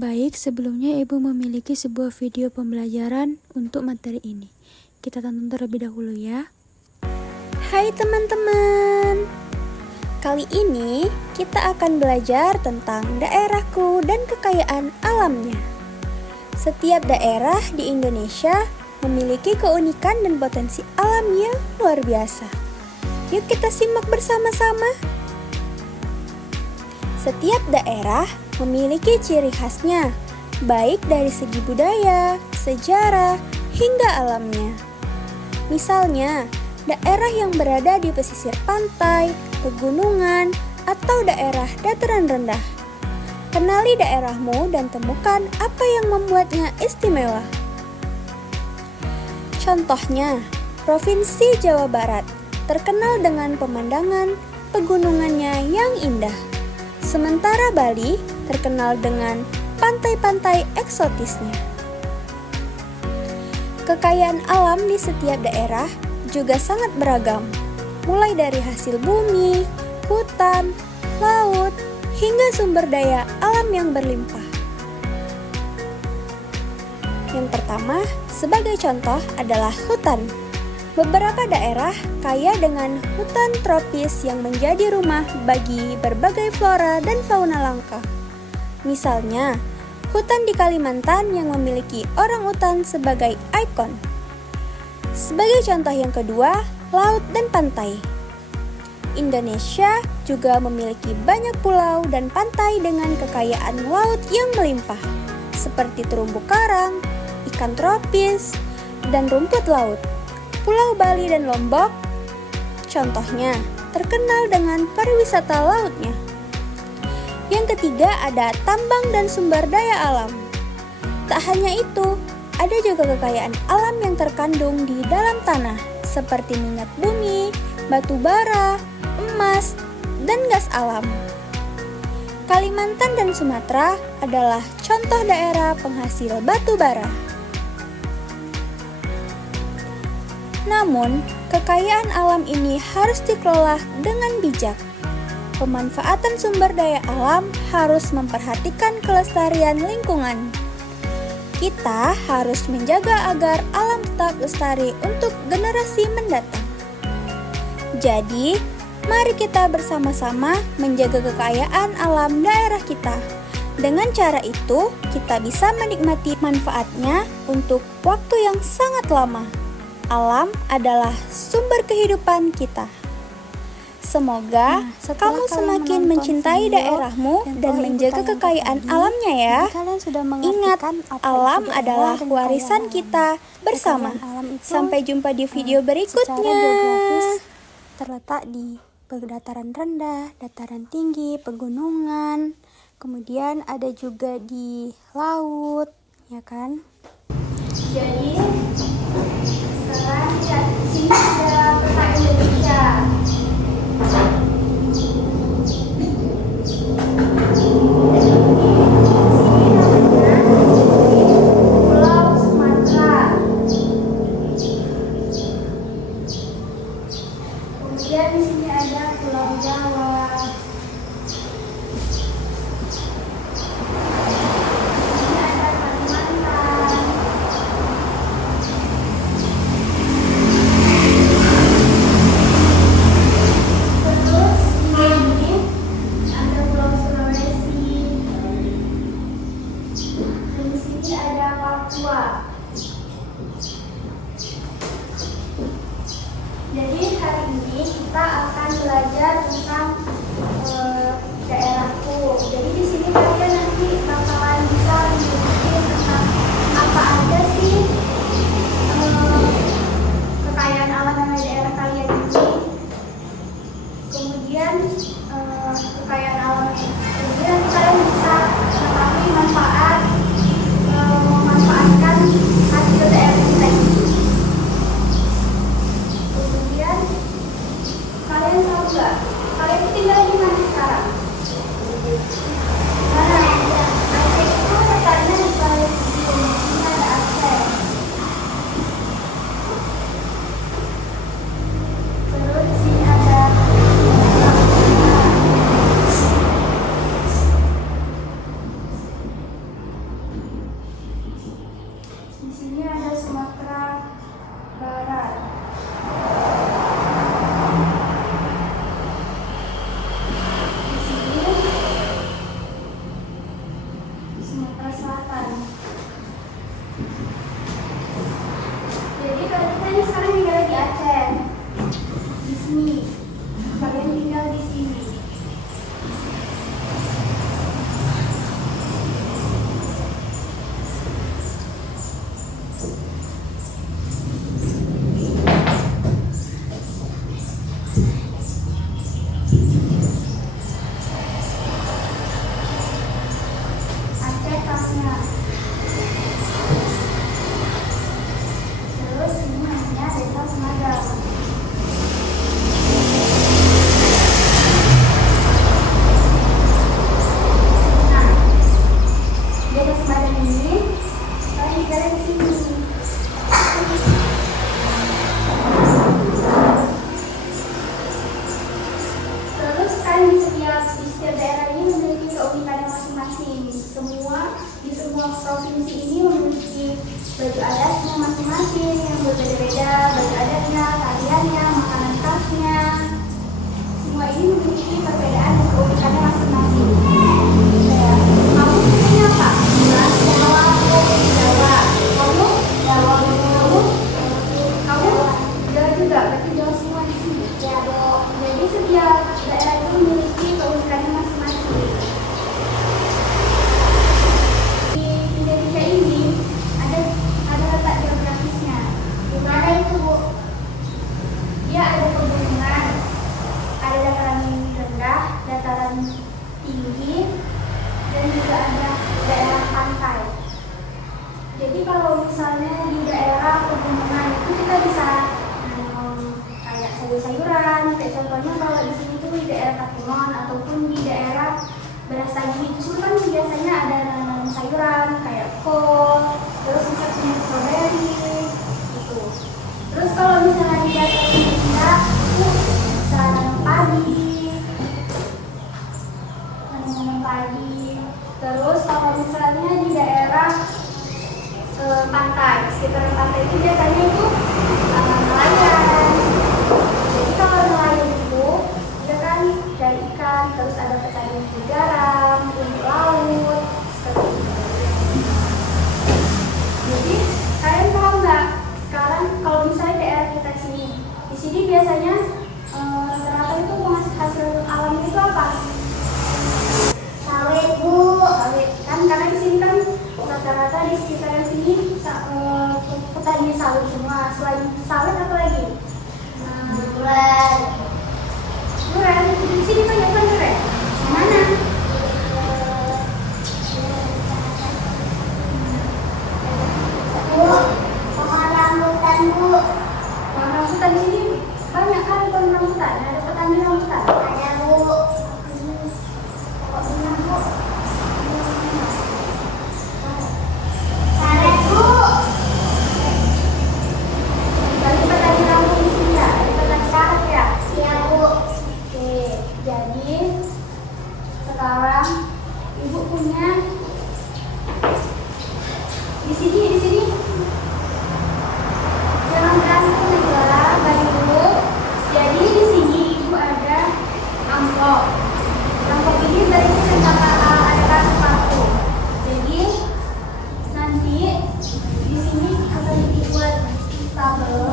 Baik, sebelumnya Ibu memiliki sebuah video pembelajaran untuk materi ini. Kita tonton terlebih dahulu ya. Hai teman-teman, kali ini kita akan belajar tentang daerahku dan kekayaan alamnya. Setiap daerah di Indonesia memiliki keunikan dan potensi alam yang luar biasa. Yuk kita simak bersama-sama. Setiap daerah memiliki ciri khasnya, baik dari segi budaya, sejarah, hingga alamnya. Misalnya, daerah yang berada di pesisir pantai, pegunungan, atau daerah dataran rendah. Kenali daerahmu dan temukan apa yang membuatnya istimewa. Contohnya, Provinsi Jawa Barat terkenal dengan pemandangan pegunungannya yang indah. Sementara Bali terkenal dengan pantai-pantai eksotisnya. Kekayaan alam di setiap daerah juga sangat beragam, mulai dari hasil bumi, hutan, laut, hingga sumber daya alam yang berlimpah. Yang pertama, sebagai contoh adalah hutan. Beberapa daerah kaya dengan hutan tropis yang menjadi rumah bagi berbagai flora dan fauna langka. Misalnya, hutan di Kalimantan yang memiliki orangutan sebagai ikon. Sebagai contoh yang kedua, laut dan pantai. Indonesia juga memiliki banyak pulau dan pantai dengan kekayaan laut yang melimpah, seperti terumbu karang, ikan tropis, dan rumput laut. Pulau Bali dan Lombok, contohnya, terkenal dengan pariwisata lautnya. Yang ketiga ada tambang dan sumber daya alam. Tak hanya itu, ada juga kekayaan alam yang terkandung di dalam tanah, seperti minyak bumi, batu bara, emas, dan gas alam. Kalimantan dan Sumatera adalah contoh daerah penghasil batu bara. Namun, kekayaan alam ini harus dikelola dengan bijak. Pemanfaatan sumber daya alam harus memperhatikan kelestarian lingkungan. Kita harus menjaga agar alam tetap lestari untuk generasi mendatang. Jadi, mari kita bersama-sama menjaga kekayaan alam daerah kita. Dengan cara itu, kita bisa menikmati manfaatnya untuk waktu yang sangat lama. Alam adalah sumber kehidupan kita. Semoga kamu semakin mencintai daerahmu dan menjaga kekayaan alamnya ya. Ingat, alam adalah warisan kita bersama. Sampai jumpa di video berikutnya. Terletak di dataran rendah, dataran tinggi, pegunungan, kemudian ada juga di laut, ya kan? Jadi sekarang di sini ada peta Indonesia. Pulau Sumatera. Kemudian di sini ada Pulau Jawa. Jadi hari ini kita akan belajar tentang daerahku. Jadi di sini kalian nanti bakalan bisa mengikuti tentang apa aja sih kekayaan alam yang ada di daerah kalian ini. Kemudian kekayaan alamnya. Kemudian kalian bisa mengetahui manfaat memanfaatkan hasil daerah kita ini. Kalian tahu nggak? Kalian tinggal di mana sekarang? Mana? Aceh itu letaknya di paling ujung. Ini ada Aceh. Terus di sini ada di sini ada Sumatera Barat. Sumatera Selatan. Jadi kalian sekarang tinggal di Aceh. Di sini. Kalian tinggal di sini. Terus ini namanya Desa Semadang. Nah, Desa Semadang ini kalian tinggal di sini. Terus kan di setiap daerah ini memiliki keunikannya masing-masing. Di semua provinsi ini memiliki baju adatnya masing-masing yang berbeda-beda, baju adatnya, tariannya, makanan khasnya. Semua ini memiliki perbedaan dan keunikannya masing-masing. Kamu sukanya apa? Jawa, Jawa. Kamu? Jawa. Kamu? Jawa juga, berarti Jawa semua di sini. Ya, jadi setiap daerah itu memiliki keunikannya masing-masing. Di Indonesia ini ada letak geografisnya. Gimana itu, Bu? Dia ada pegunungan, ada dataran rendah, dataran tinggi, dan juga ada daerah pantai. Jadi kalau misalnya di daerah pegunungan itu kita bisa kayak sayur-sayuran. Kayak contohnya kalau di sini tuh di daerah Katimun ataupun di daerah Berasagi itu kan biasanya ada nanam sayuran kayak kol, terus bisa punya strawberry gitu. Terus kalau misalnya di daerah rendah itu bisa nanam padi. Terus kalau misalnya di daerah pantai, sekitar pantai itu biasanya itu nelayan. Jadi kalau nelayan itu dia kan dari ikan, terus ada petani garam, untuk laut, seperti itu. Jadi kalian tahu nggak sekarang kalau misalnya daerah kita sini, di sini biasanya rata-rata itu penghasilan kan, karena di sini kan rata-rata di sekitaran sini petani sawit semua. Selain sawit apa lagi? Duren. Di sini banyak kan duren? Mana? Pohon rambutan di sini banyak kali pohon rambutan. Ada petani rambutan. Ada Bu. Bagi petani rambut di sini ya, ada petani karet ya. Iya Bu. Oke, jadi sekarang Ibu punya di sini. Jangan gantung ya, Bayu. Jadi di sini Ibu ada amplop. Amplop ini berisi tentang ada kartu-kartu. Jadi nanti di sini akan dibuat tabel.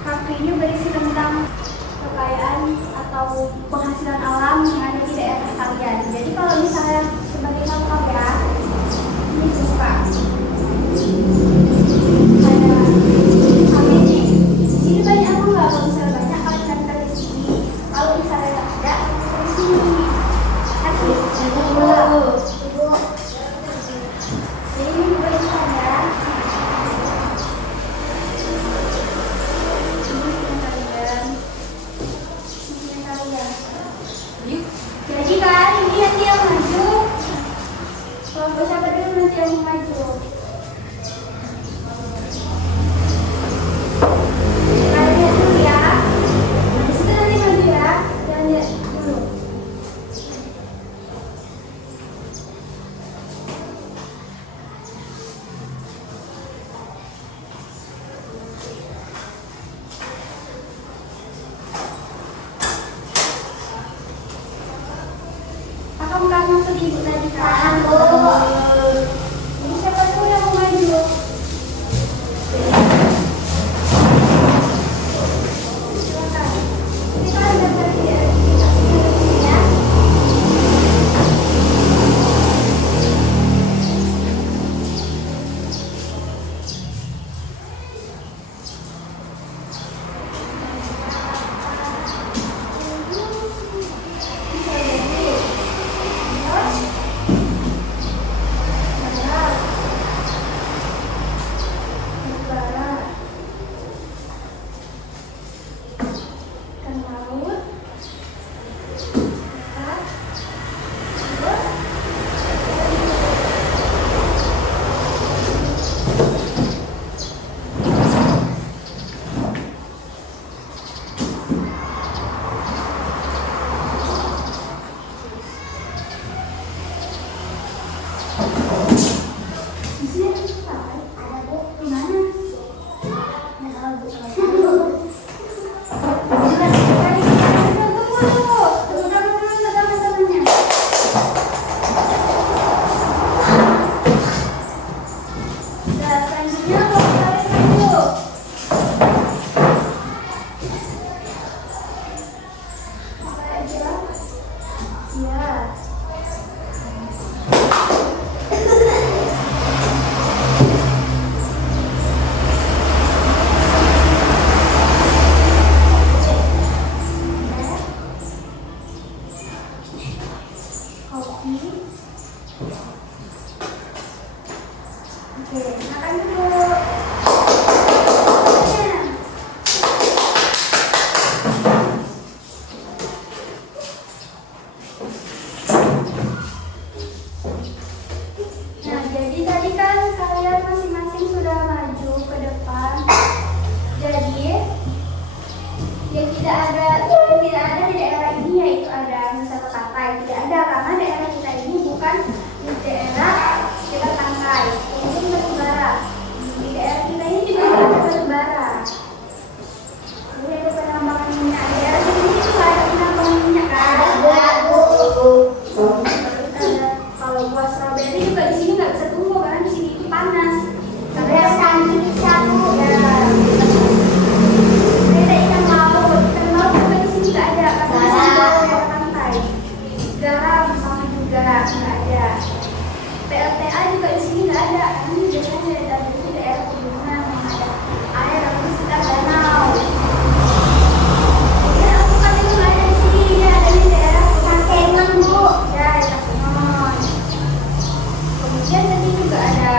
Kartu ini berisi tentang kekayaan atau penghasilan alam yang ada di daerah kalian. Jadi kalau misalnya sebagai contoh ya, ini coba ada kami nih. Di sini banyak apa nggak? Kalau misalnya banyak kalian daftar di sini. Kalau misalnya nggak ada, di sini. Kasih. Ibu. Jadi ini berisi ya. Jadi kan ini nanti yang maju. Kalau siapa dulu nanti yang maju. Kalian lihat dulu ya. Di situ nanti maju ya. Jangan lihat dulu. Kamu kan maksud ibu tadi kan? Ini siapa tuh yang mau maju? Silakan. Ini kan ada tadi ya. Oke, makan dulu. Nah, jadi tadi kan kalian masing-masing sudah maju ke depan. Jadi yang tidak ada di daerah ini yaitu ada wisata pantai. Tidak ada karena daerah kita ini bukan di daerah sekitar pantai, mungkin batu bara. Di daerah kita ini juga tidak ada batu bara. Jadi ada penambangan minyak. Di daerah kita ini juga ada penambangan minyak kan? Kalau buah strawberry juga di sini nggak bisa tumbuh karena di sini itu panas. Karena yang cantik bisa ya. Beda ikan laut juga di sini nggak ada karena di sini daerah pantai. Garam sama juga nggak ada. PLTA juga di sini nggak ada karena ini biasanya dari di daerah pegunungan yang ada air atau sekitar danau. Ya, aku kan itu nggak ada di sini, ya ada di daerah Kemang Bu. Ya, daerah Kemang. Kemudian tadi juga ada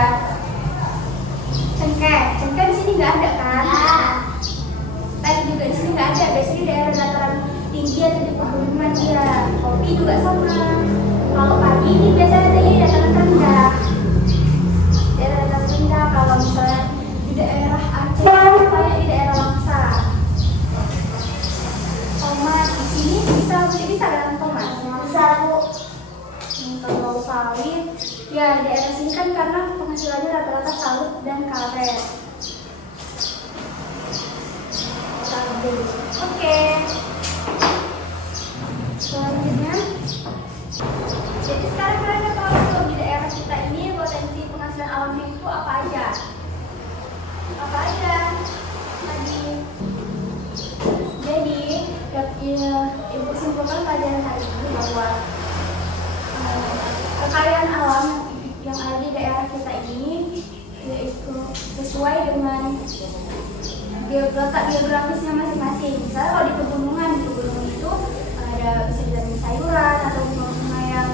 cengkeh. Cengkeh di sini nggak ada kan? Tadi juga di sini nggak ada. Biasanya di daerah dataran tinggi atau di pegunungan dia. Kopi juga sama. Kalau pagi ini biasanya ada di dataran rendah. Daerah dataran rendah. Kalau misalnya di daerah Aceh, kayak di daerah Langsa. Tomat di sini bisa kan tomat? Bisa Bu. Kalau sawit, ya daerah sini kan karena penghasilannya rata-rata sawit dan karet. Oke. Selanjutnya, jadi sekarang kalian tahu kalau di daerah kita ini potensi penghasilan alamnya itu apa aja? Apa aja? Jadi, ibu simpulkan pelajaran hari ini bahwa kekayaan alam yang ada di daerah kita ini yaitu sesuai dengan letak geografisnya masing-masing. Misalnya kalau di pegunungan itu ada bisa ditanami sayuran atau bunga-bunga yang